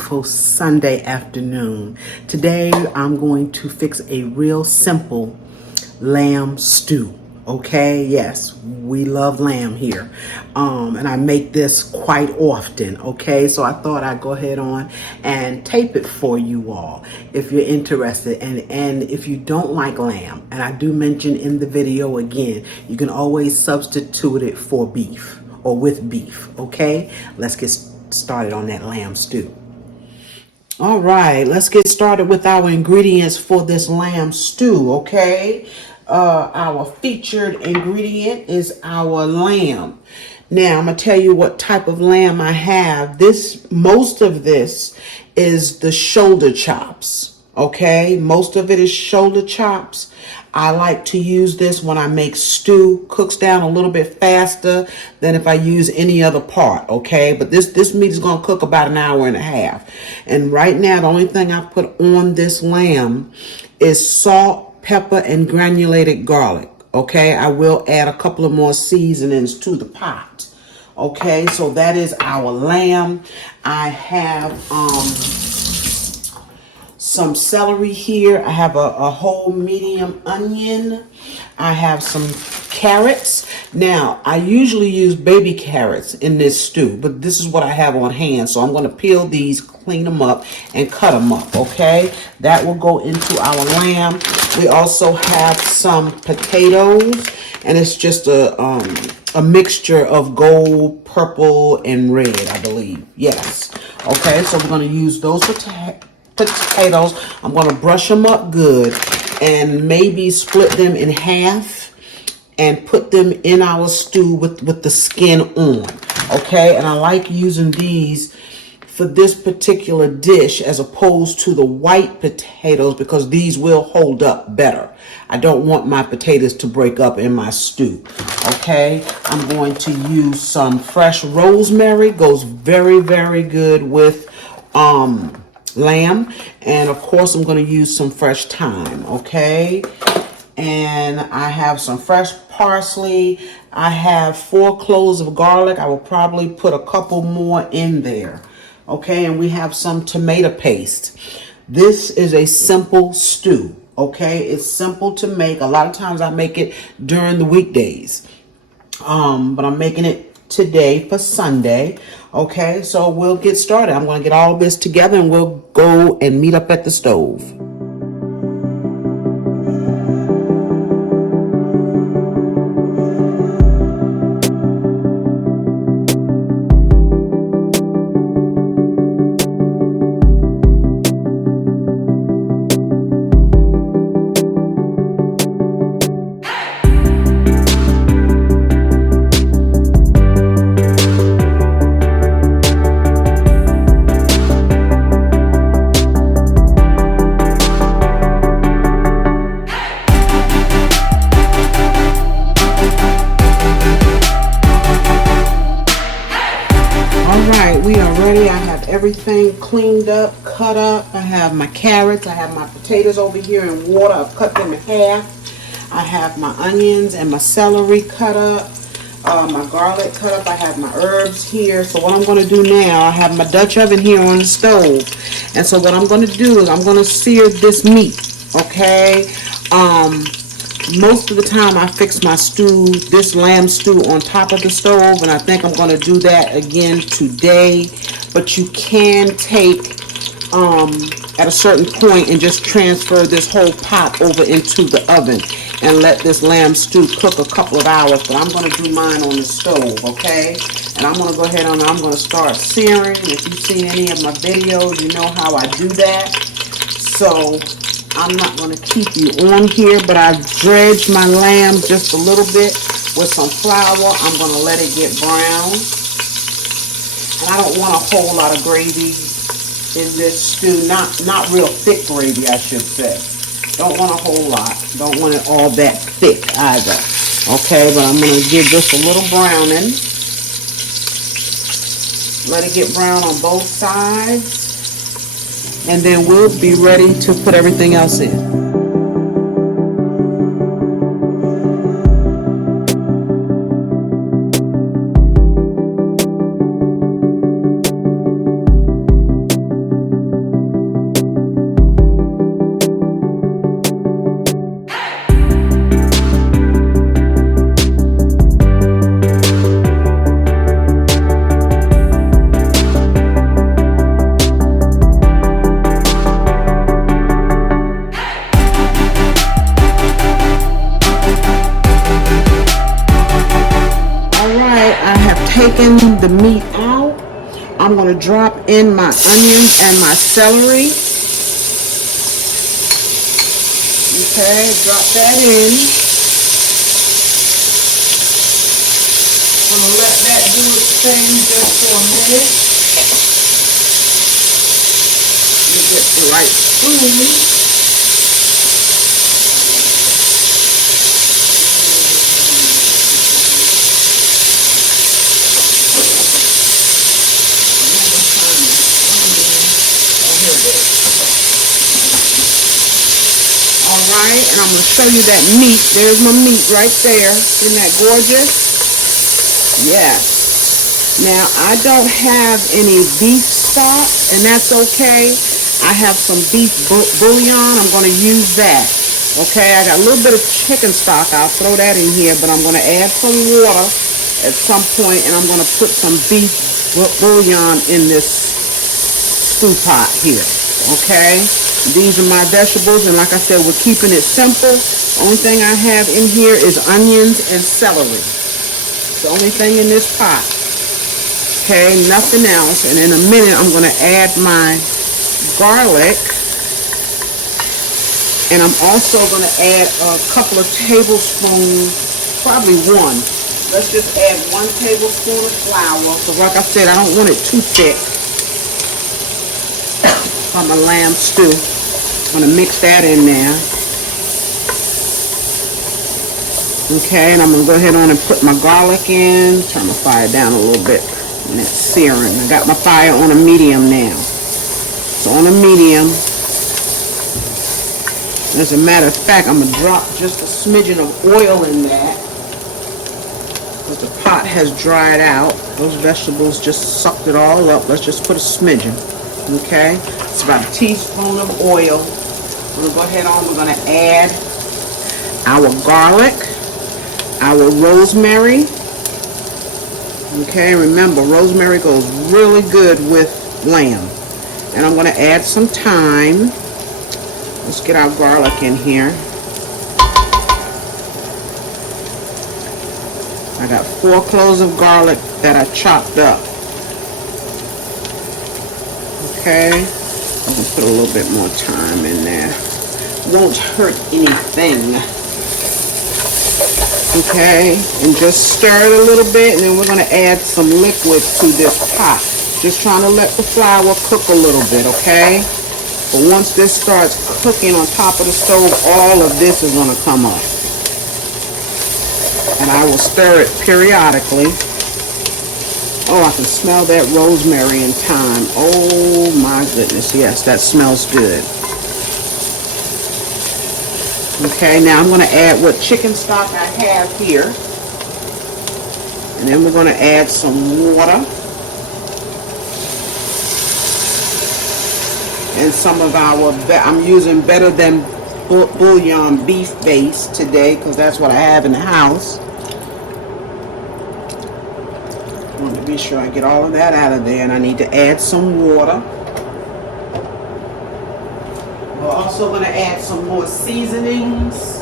beautiful Sunday afternoon. Today I'm going to fix a real simple lamb stew. Okay, yes, we love lamb here. And I make this quite often. Okay, so I thought I'd go ahead on and tape it for you all if you're interested. And if you don't like lamb, and I do mention in the video again, you can always substitute it for beef or with beef. Okay, let's get started on that lamb stew. All right, let's get started with our ingredients for this lamb stew. Okay, our featured ingredient is our lamb. Now I'm gonna tell you what type of lamb I have. Most of this is the shoulder chops. Okay, most of it is shoulder chops. I like to use this when I make stew. Cooks down a little bit faster than if I use any other part. Okay, but this meat is gonna cook about an hour and a half. And right now, the only thing I put on this lamb is salt, pepper, and granulated garlic. Okay, I will add a couple of more seasonings to the pot. Okay, so that is our lamb. I have some celery here. I have a whole medium onion. I have some carrots. Now, I usually use baby carrots in this stew, but this is what I have on hand. So I'm going to peel these, clean them up, and cut them up, okay? That will go into our lamb. We also have some potatoes, and it's just a mixture of gold, purple, and red, I believe. Yes. Okay, so we're going to use those potatoes. I'm going to brush them up good and maybe split them in half and put them in our stew with the skin on. Okay, and I like using these for this particular dish as opposed to the white potatoes because these will hold up better. I don't want my potatoes to break up in my stew. Okay, I'm going to use some fresh rosemary. Goes very, very good with lamb, and of course I'm going to use some fresh thyme. Okay, and I have some fresh parsley. I have 4 cloves of garlic. I will probably put a couple more in there. Okay, and we have some tomato paste. This is a simple stew. Okay, it's simple to make. A lot of times I make it during the weekdays, but I'm making it today for Sunday. Okay, so we'll get started. I'm going to get all this together and we'll go and meet up at the stove. We are ready. I have everything cleaned up, cut up. I have my carrots. I have my potatoes over here in water. I've cut them in half. I have my onions and my celery cut up. My garlic cut up. I have my herbs here. So what I'm going to do now, I have my Dutch oven here on the stove. And so what I'm going to do is I'm going to sear this meat. Okay. Most of the time I fix my stew, this lamb stew, on top of the stove, and I think I'm going to do that again today. But you can take at a certain point and just transfer this whole pot over into the oven and let this lamb stew cook a couple of hours. But I'm going to do mine on the stove, okay? And I'm going to go ahead and I'm going to start searing. If you've seen any of my videos, you know how I do that. So I'm not going to keep you on here, but I've dredged my lamb just a little bit with some flour. I'm going to let it get brown. And I don't want a whole lot of gravy in this stew. Not real thick gravy, I should say. Don't want a whole lot. Don't want it all that thick either. Okay, but I'm going to give this a little browning. Let it get brown on both sides. And then we'll be ready to put everything else in. spread the meat out, I'm going to drop in my onions and my celery. Okay, drop that in. I'm going to let that do its thing just for a minute. Get the right spoon. Alright, and I'm going to show you that meat. There's my meat right there. Isn't that gorgeous? Yes. Now, I don't have any beef stock, and that's okay. I have some beef bouillon. I'm going to use that. Okay, I got a little bit of chicken stock. I'll throw that in here, but I'm going to add some water at some point, and I'm going to put some beef bouillon in this stew pot here. Okay, these are my vegetables, and like I said, we're keeping it simple. The only thing I have in here is onions and celery. It's the only thing in this pot. Okay, nothing else. And in a minute, I'm going to add my garlic, and I'm also going to add a couple of tablespoons, probably one. Let's just add 1 tablespoon of flour, because like I said, I don't want it too thick for my lamb stew. I'm going to mix that in there. Okay, and I'm going to go ahead on and put my garlic in. Turn my fire down a little bit. And that's searing. I got my fire on a medium now. So on a medium. As a matter of fact, I'm going to drop just a smidgen of oil in that, because the pot has dried out. Those vegetables just sucked it all up. Let's just put a smidgen. Okay, it's about a teaspoon of oil. We're going to go ahead on. We're going to add our garlic, our rosemary. Okay, remember, rosemary goes really good with lamb. And I'm going to add some thyme. Let's get our garlic in here. I got 4 cloves of garlic that I chopped up. Okay, I'm going to put a little bit more thyme in there. Won't hurt anything. Okay, and just stir it a little bit, and then we're going to add some liquid to this pot. Just trying to let the flour cook a little bit, okay? But once this starts cooking on top of the stove, all of this is going to come up. And I will stir it periodically. Oh, I can smell that rosemary and thyme. Oh my goodness, yes, that smells good. Okay, now I'm going to add what chicken stock I have here. And then we're going to add some water. And some of our, I'm using Better Than Bouillon beef base today, because that's what I have in the house. I want to be sure I get all of that out of there, and I need to add some water. We're also going to add some more seasonings.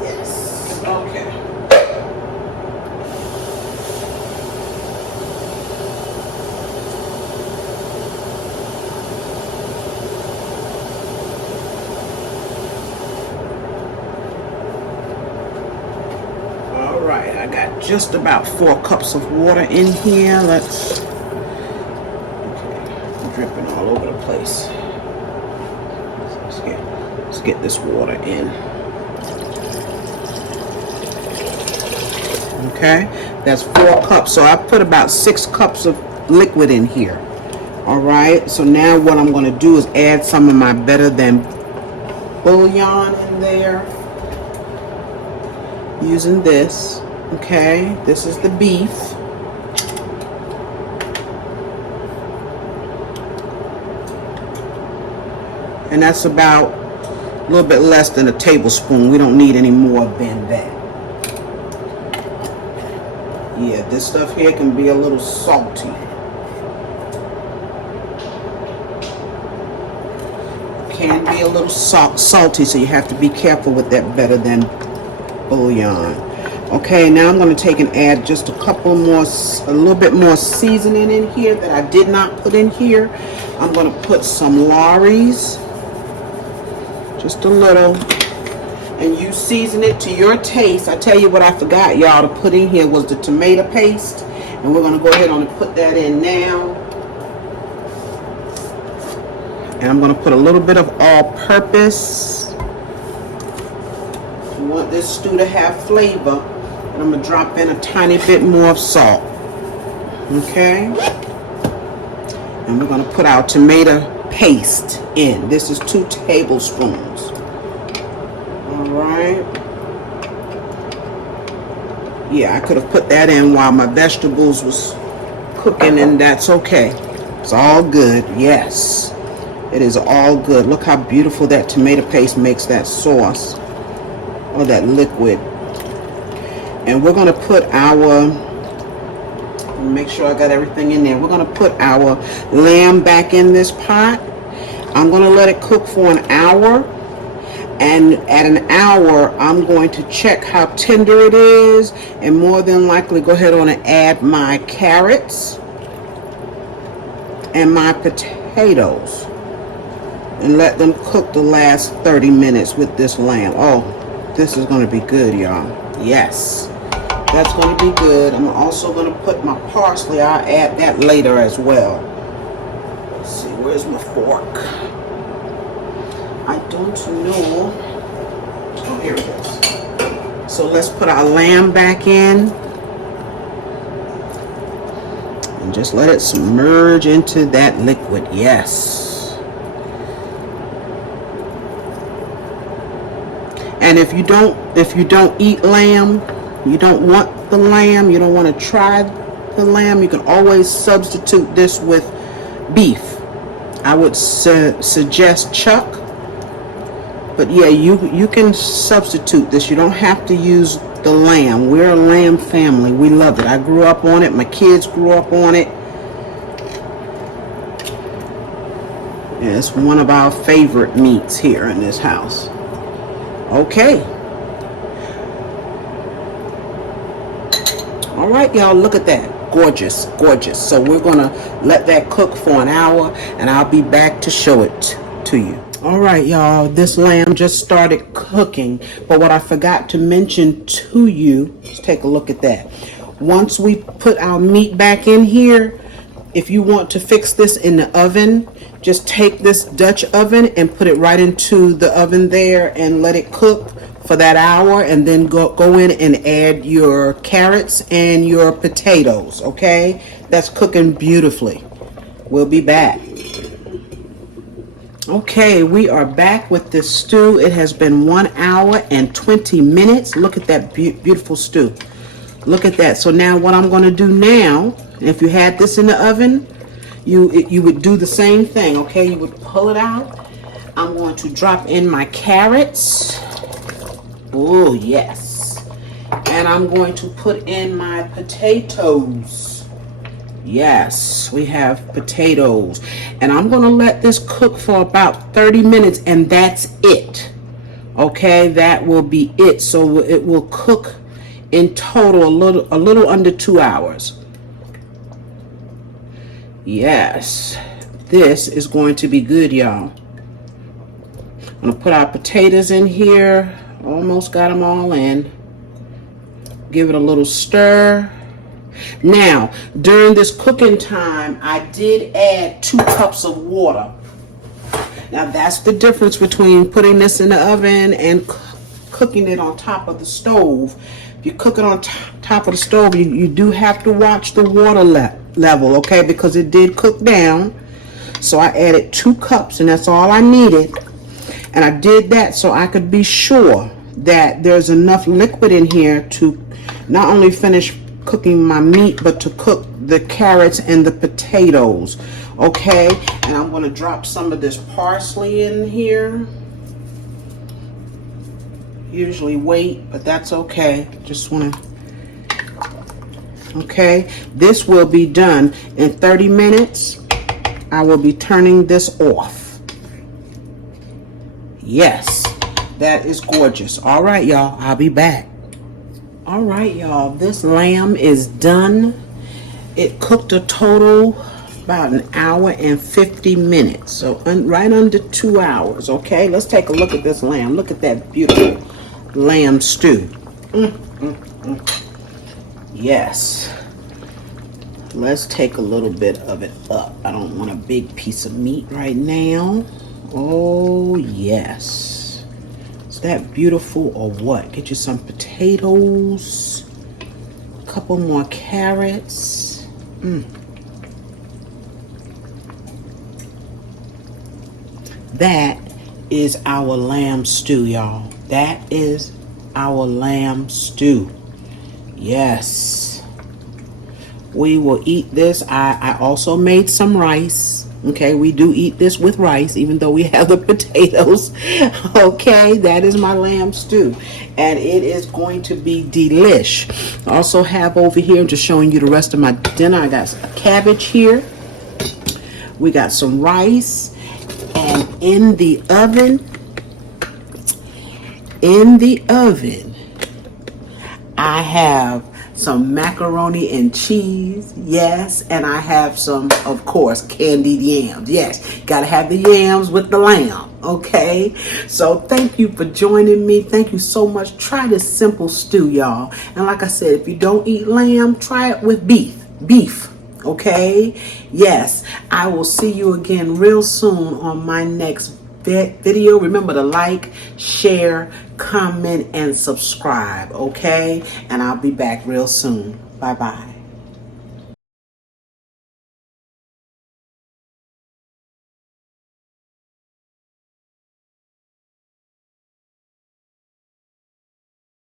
Yes. Okay. Alright, I got just about 4 cups of water in here. Let's dripping all over the place. Let's get this water in. Okay, that's 4 cups. So I put about 6 cups of liquid in here. Alright, so now what I'm going to do is add some of my Better Than Bouillon in there. Using this. Okay, this is the beef. And that's about a little bit less than a tablespoon. We don't need any more than that. Yeah, this stuff here can be a little salty. Can be a little salty, so you have to be careful with that Better Than Bouillon. Okay, now I'm going to take and add just a little bit more seasoning in here that I did not put in here. I'm going to put some Lorry's, just a little, and you season it to your taste. I tell you what I forgot, y'all, to put in here was the tomato paste, and we're going to go ahead and put that in now. And I'm going to put a little bit of all-purpose. You want this stew to have flavor. And I'm going to drop in a tiny bit more of salt. Okay? And we're going to put our tomato paste in. This is 2 tablespoons. Alright. Yeah, I could have put that in while my vegetables was cooking, and that's okay. It's all good. Yes. It is all good. Look how beautiful that tomato paste makes that sauce, or that liquid. And we're going to put our, make sure I got everything in there. We're going to put our lamb back in this pot. I'm going to let it cook for an hour. And at an hour, I'm going to check how tender it is, and more than likely go ahead on and add my carrots and my potatoes. And let them cook the last 30 minutes with this lamb. Oh, this is going to be good, y'all. Yes, that's going to be good. I'm also going to put my parsley. I'll add that later as well. Let's see, where's my fork? I don't know. Oh, here it is. So let's put our lamb back in. And just let it submerge into that liquid. Yes. And if you don't eat lamb, you don't want the lamb, you don't want to try the lamb, you can always substitute this with beef. I would suggest chuck, but yeah, you can substitute this. You don't have to use the lamb. We're a lamb family. We love it. I grew up on it. My kids grew up on it. Yeah, it's one of our favorite meats here in this house. Okay. All right, y'all, look at that. Gorgeous, gorgeous. So we're going to let that cook for an hour, and I'll be back to show it to you. All right, y'all, this lamb just started cooking, but what I forgot to mention to you, let's take a look at that. Once we put our meat back in here, if you want to fix this in the oven, just take this Dutch oven and put it right into the oven there and let it cook for that hour, and then go in and add your carrots and your potatoes, okay? That's cooking beautifully. We'll be back. Okay, we are back with this stew. It has been 1 hour and 20 minutes. Look at that beautiful stew. Look at that. So now what I'm going to do now, if you had this in the oven, you would do the same thing, okay? You would pull it out. I'm going to drop in my carrots. Oh, yes. And I'm going to put in my potatoes. Yes, we have potatoes. And I'm going to let this cook for about 30 minutes, and that's it. Okay, that will be it. So it will cook in total a little under 2 hours. Yes, this is going to be good, y'all. I'm going to put our potatoes in here. Almost got them all in. Give it a little stir. Now, during this cooking time, I did add 2 cups of water. Now, that's the difference between putting this in the oven and cooking it on top of the stove. If you cook it on top of the stove, you do have to watch the water level, okay? Because it did cook down. So I added 2 cups, and that's all I needed. And I did that so I could be sure that there's enough liquid in here to not only finish cooking my meat, but to cook the carrots and the potatoes, okay? And I'm going to drop some of this parsley in here. Usually wait, but that's okay. Just want to, okay? This will be done in 30 minutes. I will be turning this off. Yes, that is gorgeous. All right, y'all, I'll be back. All right, y'all, this lamb is done. It cooked a total about an hour and 50 minutes, so right under 2 hours. Okay, let's take a look at this lamb. Look at that beautiful lamb stew. Yes, let's take a little bit of it up. I don't want a big piece of meat right now. Oh yes, is that beautiful or what? Get you some potatoes, a couple more carrots. That is our lamb stew, y'all. That is our lamb stew. Yes, we will eat this. I also made some rice. Okay, we do eat this with rice, even though we have the potatoes. Okay, that is my lamb stew, and it is going to be delish. I also have over here, just showing you the rest of my dinner. I got some cabbage here. We got some rice, and in the oven, I have some macaroni and cheese, yes, and I have some, of course, candied yams. Yes, gotta have the yams with the lamb, okay? So thank you for joining me. Thank you so much. Try this simple stew, y'all. And like I said, if you don't eat lamb, try it with beef, okay? Yes, I will see you again real soon on my next video. Remember to like, share, comment, and subscribe, okay? And I'll be back real soon. Bye bye.